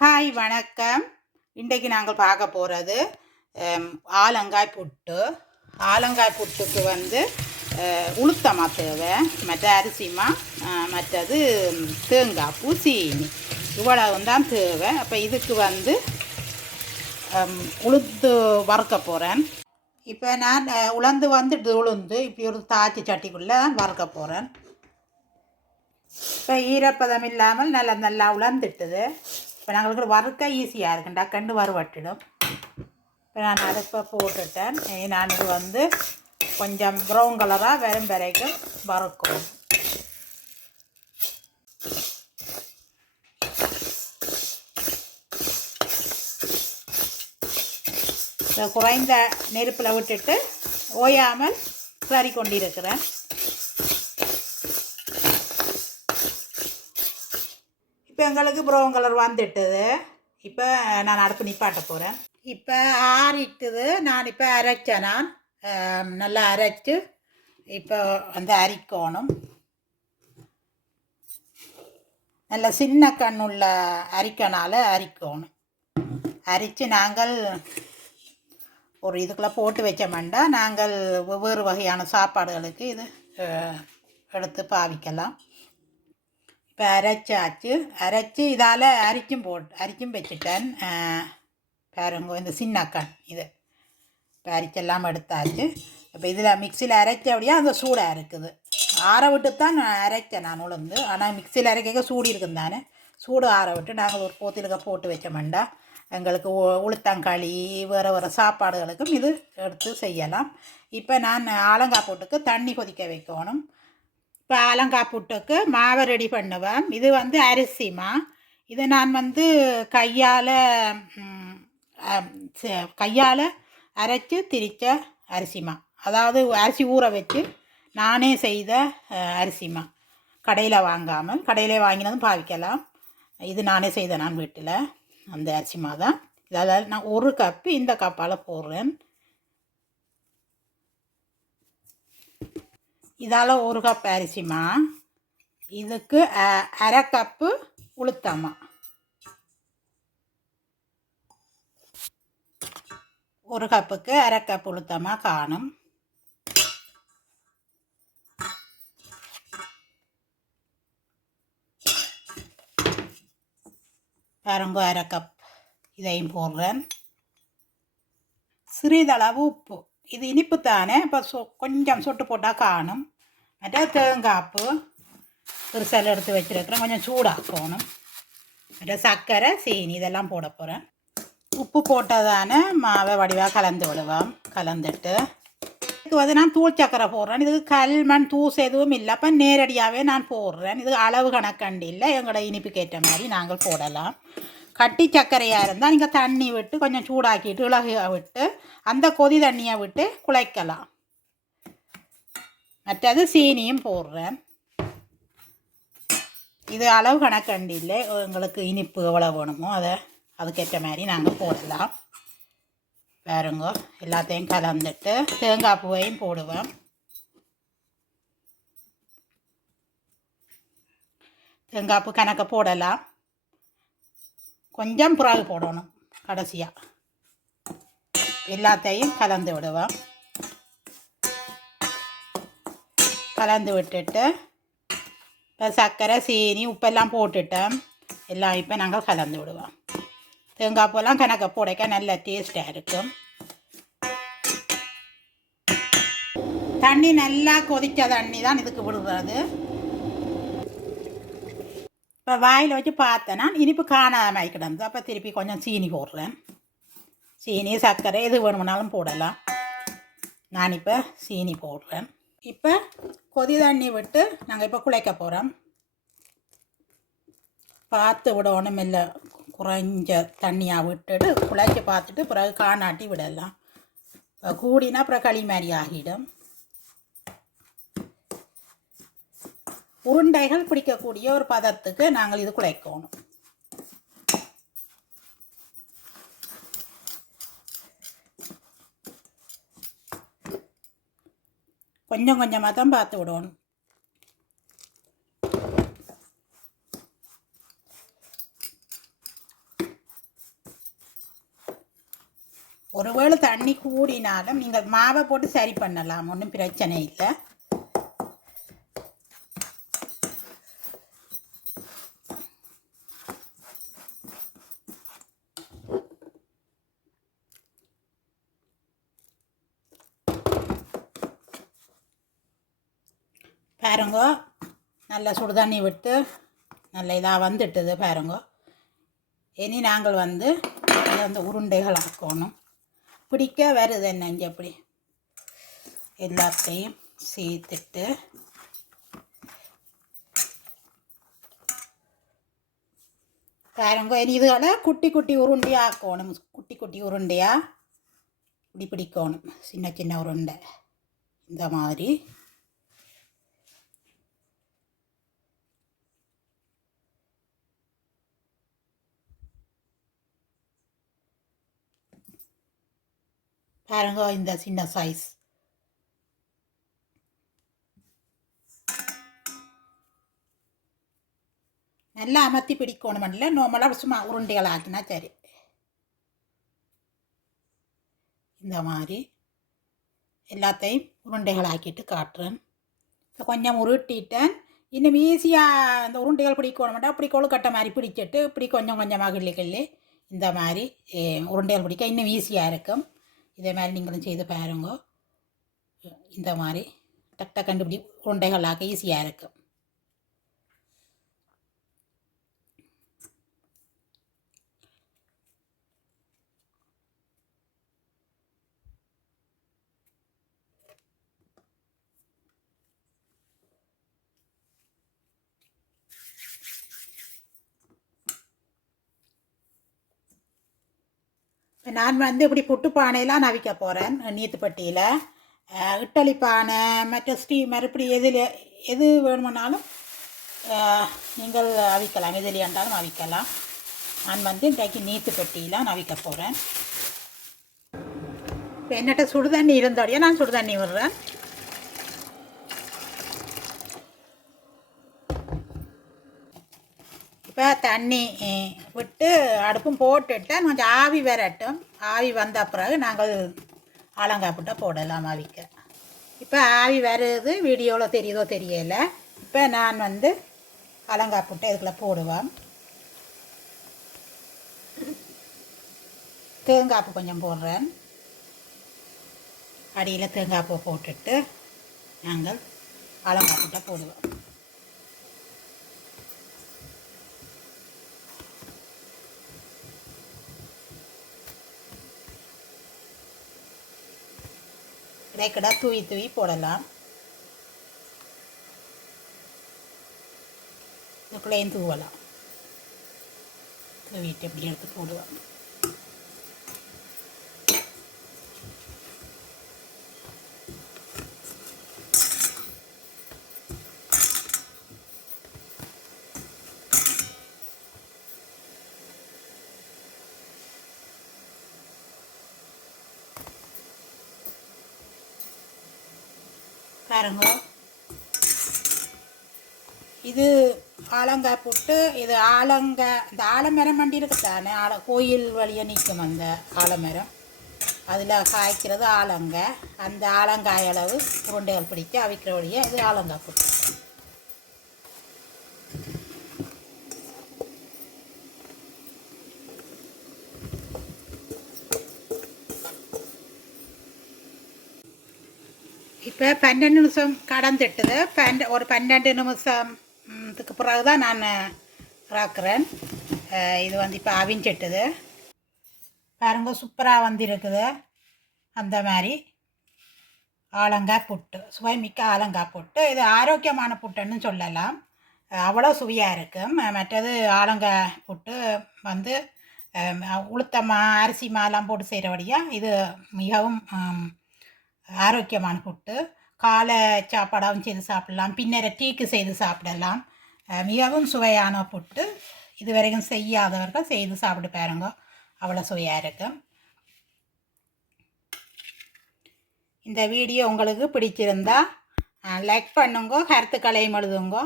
Hi வணக்கம். இன்றைக்கு நாங்கள் பார்க்க போகிறது ஆலங்காய் புட்டு. ஆலங்காய் புட்டுக்கு வந்து உளுத்தமா தேவை, மற்ற அரிசிமா, மற்றது தேங்காய் பூ, சீனி இவ்வளவு தான் தேவை. அப்போ இதுக்கு வந்து உளுந்து வறுக்க போகிறேன். இப்போ நான் உளுந்து உளுந்து இப்படி ஒரு தாச்சி சட்டிக்குள்ளே வறுக்க போகிறேன். இப்போ ஈரப்பதம் இல்லாமல் நல்லா நல்லா உலர்ந்துட்டுது. இப்போ நாங்களுக்கு வறுக்க ஈஸியாக இருக்குண்டா கண்டு வறுவட்டிடும். இப்போ நான் அடுப்பை போட்டுட்டேன். நான் இது வந்து கொஞ்சம் ப்ரௌன் கலராக வரும் வரைக்கும் வறுக்கும். இதை குறைந்த நெருப்பில் விட்டுட்டு ஓயாமல் கறி கொண்டிருக்கிறேன். இப்போ எங்களுக்கு ப்ரௌன் கலர் வந்துட்டுது. இப்போ நான் அடுப்பு நிப்பாட்ட போகிறேன். இப்போ ஆறிட்டுது. நான் இப்போ அரைச்சேன். நான் நல்லா அரைச்சி இப்போ வந்து அரிக்கணும். நல்ல சின்ன கண்ணுள்ள அரிக்கனால அரிக்கணும். அரித்து நாங்கள் ஒரு இதுக்குள்ளே போட்டு வச்சோம்னா நாங்கள் வெவ்வேறு வகையான சாப்பாடுகளுக்கு இது எடுத்து பாவிக்கலாம். இப்போ அரைச்சாச்சு. அரைச்சி இதால் அரிச்சும் வச்சுட்டேன். பாருங்க, இந்த சின்னக்கண் இது இப்போ அரிச்செல்லாம் எடுத்தாச்சு. இப்போ இதில் மிக்சியில் அரைச்ச அப்படியே அந்த சூடாக இருக்குது. ஆற விட்டு தான் நான் அரைச்சேன் நான் உளுந்து. ஆனால் மிக்சியில் அரைக்க சூடு இருக்கும் தானே. சூடு ஆற விட்டு நாங்கள் ஒரு போத்திலுக்க போட்டு வச்சோம்டா எங்களுக்கு உளுத்தங்களி வேறு சாப்பாடுகளுக்கும் இது எடுத்து செய்யலாம். இப்போ நான் ஆலங்காய் போட்டுக்கு தண்ணி கொதிக்க வைக்கணும். இப்போ ஆலங்காய் புட்டுக்கு மாவை ரெடி பண்ணுவேன். இது வந்து அரிசிமா. இதை நான் வந்து கையால் அரைச்சி திரித்த அரிசிமா. அதாவது அரிசி ஊற வச்சு நானே செய்த அரிசிமா. கடையில் வாங்காமல், கடையில் வாங்கினதும் பாவிக்கலாம். இது நானே செய்த நான் வீட்டில் அந்த அரிசிமா தான். இதால் நான் ஒரு கப்பு இந்த கப்பால் போடுறேன். இதால் ஒரு கப் அரிசிமா. இதுக்கு அரை கப்பு உளுத்தம்மா. ஒரு கப்புக்கு அரை கப் உளுத்தம்மா காணும். பாருங்க, அரை கப் இதையும் போடுறேன். சிறிதளவு உப்பு. இது இனிப்பு தானே, இப்போ கொஞ்சம் சொட்டு போட்டால் காணும். மற்ற தேங்காய்ப்பு பெருசால் எடுத்து வச்சுருக்கிறேன், கொஞ்சம் சூடாக்கணும். மற்ற சர்க்கரை, சீனி இதெல்லாம் போட போகிறேன். உப்பு போட்டதான மாவை வடிவாக கலந்து விடுவேன். கலந்துட்டு இதுக்கு வந்து நான் தூள் சர்க்கரை போடுறேன். இதுக்கு கல்மண் தூசு எதுவும் இல்லை. அப்போ நேரடியாகவே நான் போடுறேன். இது அளவு கணக்கண்டு இல்லை, எங்களோட இனிப்புக்கு ஏற்ற மாதிரி நாங்கள் போடலாம். கட்டி சர்க்கரையாக இருந்தால் நீங்கள் தண்ணி விட்டு கொஞ்சம் சூடாக்கிட்டு இலகு விட்டு அந்த கொதி தண்ணியை விட்டு குழைக்கலாம். மற்றது சீனியும் போடுறேன். இது அளவு கணக்கண்டு இல்லை, எங்களுக்கு இனிப்பு எவ்வளோ வேணுமோ அதுக்கேற்ற மாதிரி நாங்கள் போடலாம். பாருங்க, எல்லாத்தையும் கலந்துட்டு தேங்காய் பூவையும் போடுவேன். தேங்காய் பூ கணக்க போடலாம், கொஞ்சம் புறாகு போடணும். கடைசியாக எல்லாத்தையும் கலந்து விடுவேன். கலந்து விட்டுட்டு இப்போ சர்க்கரை, சீனி, உப்பெல்லாம் போட்டுட்டேன். எல்லாம் இப்போ நாங்கள் கலந்து விடுவோம். தேங்காய் பூலாம் கணக்க போடைக்க நல்ல டேஸ்ட்டாக இருக்கும். தண்ணி நல்லா கொதித்த தண்ணி தான் இதுக்கு விடுறது. இப்போ வாயில் வச்சு பார்த்தேன்னா இனிப்பு காணாமல் கிடந்து. அப்போ திருப்பி கொஞ்சம் சீனி போடுறேன். சீனி, சர்க்கரை எது வேணும்னாலும் போடலாம். நான் இப்போ சீனி போடுறேன். இப்போ கொதி தண்ணி விட்டு நாங்கள் இப்போ குழைக்க போகிறோம். பார்த்து விடணும், இல்லை குறைஞ்ச தண்ணியாக விட்டுட்டு குழைச்சி பார்த்துட்டு பிறகு காணாட்டி விடலாம். கூடினா அப்புறம் களி மாதிரி ஆகிடும். உருண்டைகள் பிடிக்கக்கூடிய ஒரு பதத்துக்கு நாங்கள் இது குழைக்கணும். கொஞ்சம் கொஞ்சமாக தான் பார்த்து விடணும். ஒருவேளை தண்ணி கூடினாலும் நீங்கள் மாவை போட்டு சரி பண்ணலாம், ஒன்றும் பிரச்சனை இல்லை. பாருங்க, நல்ல சுடுதண்ணி விட்டு நல்ல இதாக வந்துட்டுது பாருங்க. இனி நாங்கள் வந்து அந்த உருண்டைகள் ஆக்கணும். பிடிக்க வருது என்ன இங்கே அப்படி எல்லாத்தையும் சேர்த்துட்டு பாருங்க. இனி இதுகளை குட்டி குட்டி உருண்டையாக ஆக்கணும். குட்டி குட்டி உருண்டையாக இப்படி பிடிக்கணும். சின்ன சின்ன உருண்டை இந்த மாதிரி. பாருங்க, இந்த சின்ன சைஸ். நல்லா அமர்த்தி பிடிக்கணும். இல்லை நார்மலாக சும்மா உருண்டைகள் ஆக்கினா சரி. இந்த மாதிரி எல்லாத்தையும் உருண்டைகள் ஆக்கிட்டு காட்டுறேன். இப்போ கொஞ்சம் உருட்டிட்டேன். இன்னும் ஈஸியாக இந்த உருண்டைகள் பிடிக்கணும்னா அப்படி கொழுக்கட்டை மாதிரி பிடிச்சிட்டு இப்படி கொஞ்சம் கொஞ்சமாக கிள்ளி இந்த மாதிரி உருண்டைகள் பிடிக்க இன்னும் ஈஸியாக இருக்கும். இதே மாதிரி நீங்களும் செய்து பாருங்க. இந்த மாதிரி டக் டக் கண்டுபிடி உருண்டைகளாக ஈஸியாக இருக்கும். நான் வந்து இப்படி புட்டு பானையெல்லாம் நவிக்க போகிறேன். நீத்துப்பட்டியில் இட்டலி பானை மற்ற ஸ்டீமர் இப்படி எது வேணுமானாலும் நீங்கள் அவிக்கலாம். எதுலையாண்டாலும் அவிக்கலாம். நான் வந்து இன்றைக்கு நீத்துப்பட்டியில் நவிக்க போகிறேன். இப்போ என்னட்ட சுடுதண்ணி இருந்தோடையே நான் சுடுதண்ணி விடுறேன். இப்போ தண்ணி விட்டு அடுப்பும் போட்டுட்டு கொஞ்சம் ஆவி வரட்டும். ஆவி வந்த பிறகு நாங்கள் ஆலங்காப்புட்டை போடலாம் அவிக்க. இப்போ ஆவி வருது, வீடியோவில் தெரியுதோ தெரியலை. இப்போ நான் வந்து ஆலங்காப்புட்டை இதுக்குள்ளே போடுவேன். தேங்காய்ப்பு கொஞ்சம் போடுறேன். அடியில் தேங்காய்ப்பூ போட்டுட்டு நாங்கள் ஆலங்காப்புட்டை போடுவோம். இடைக்கடா தூவி தூவி போடலாம். இதுக்குள்ளேயும் தூவலாம். தூவிட்டு எப்படி எடுத்து போடுவோம். பாருங்க, இது ஆலங்காய் போட்டு இது இந்த ஆலமரம் வண்டி இருக்குதானே, கோயில் வழியாக நிற்கும் அந்த ஆலமரம். அதில் காய்க்கிறது ஆலங்காய். அந்த ஆலங்காய் அளவு உருண்டைகள் பிடிக்க அவிக்கிற வழியாக இது ஆலங்காய் போட்டு. இப்போ 12 நிமிஷம் கடந்துட்டுது. ஒரு 12 நிமிஷத்துக்கு பிறகு தான் நான் இறக்குறேன். இது வந்து இப்போ அவிஞ்சிட்டுது. பாருங்க, சூப்பராக வந்துருக்குது. அந்த மாதிரி ஆலங்காய் புட்டு, சுவைமிக்க ஆலங்காய் புட்டு. இது ஆரோக்கியமான புட்டுன்னு சொல்லலாம். அவ்வளோ சுவையாக இருக்கும். மற்றது ஆலங்காய் புட்டு வந்து உளுத்தமா அரிசி மாலாம் போட்டு செய்கிறபடியாக இது மிகவும் ஆரோக்கியமான புட்டு. காலை சாப்பாடாகவும் செய்து சாப்பிடலாம். பின்னர டீக்கு செய்து சாப்பிடலாம். மிகவும் சுவையான புட்டு. இதுவரைக்கும் செய்யாதவர்கள் செய்து சாப்பிட்டு பாருங்க, அவ்வளோ சுவையாக இருக்கும். இந்த வீடியோ உங்களுக்கு பிடிச்சிருந்தா லைக் பண்ணுங்க, கருத்துக்களையும் எழுதுங்க.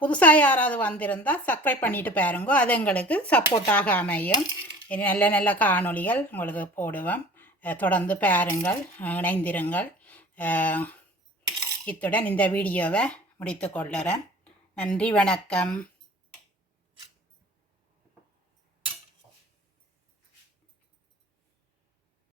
புதுசாக யாராவது வந்திருந்தால் சப்ஸ்கிரைப் பண்ணிட்டு பாருங்க, அது எங்களுக்கு சப்போர்ட்டாக அமையும். நல்ல நல்ல காணொளிகள் உங்களுக்கு போடுவேன். தொடர்ந்து பாருங்கள், இணைந்திருங்கள். இத்துடன் இந்த வீடியோவை முடித்து கொள்ளுறேன். நன்றி, வணக்கம்.